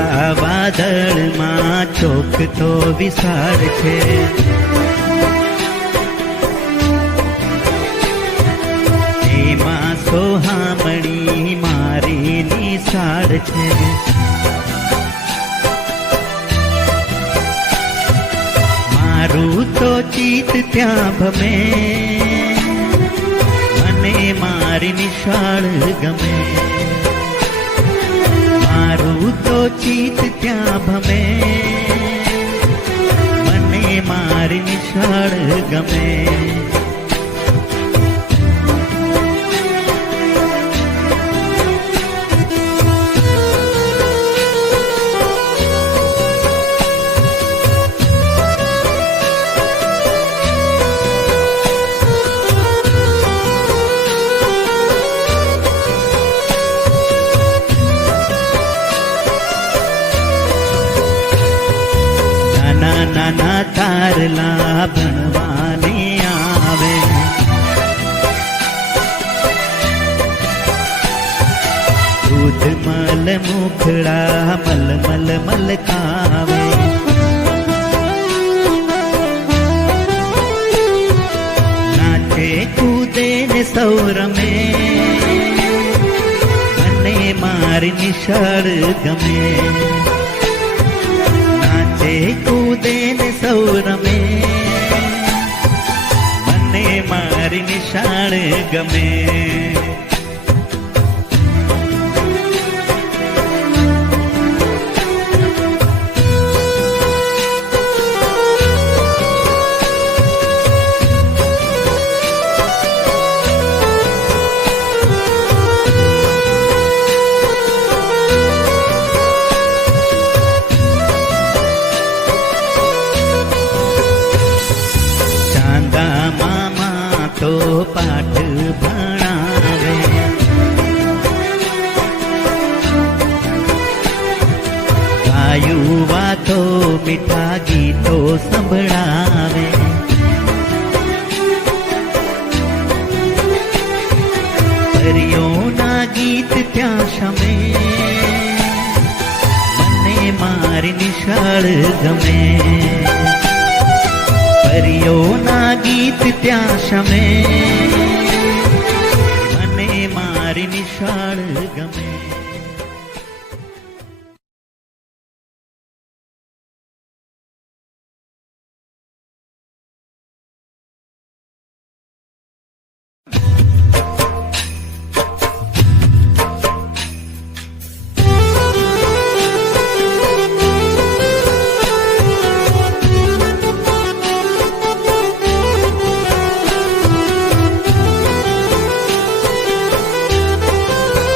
કાળા વાદળમાં ચોકતો વિશાળ છે. એમાં સોહામણી મારી નિશાળ છે. મારું તો ચિત્ત ત્યાં ભમે, મને મારી નિશાળ ગમે. મારું તો ચિત્ત ત્યાં ભમે, મને મારી નિશાળ ગમે. નાના તારલા ભણવાને આવે, દૂધ મલ મુખડા મલ મલ મલકાવે. નાચે કૂદે ને સૌ રમે, મને મારી નિશાળ ગમે. કૂદે ને સૌ રમે, મને મારી નિશાળ ગમે. તો પાઠ ભણાવે, ગાયું વાતો મીઠા ગીતો સંભળાવે. પરીઓના ગીત ત્યાં શમે, મને મારી નિશાળ ગમે. પરીઓના ગીત ત્યાં શમે, મને મારી નિશાળ ગમે.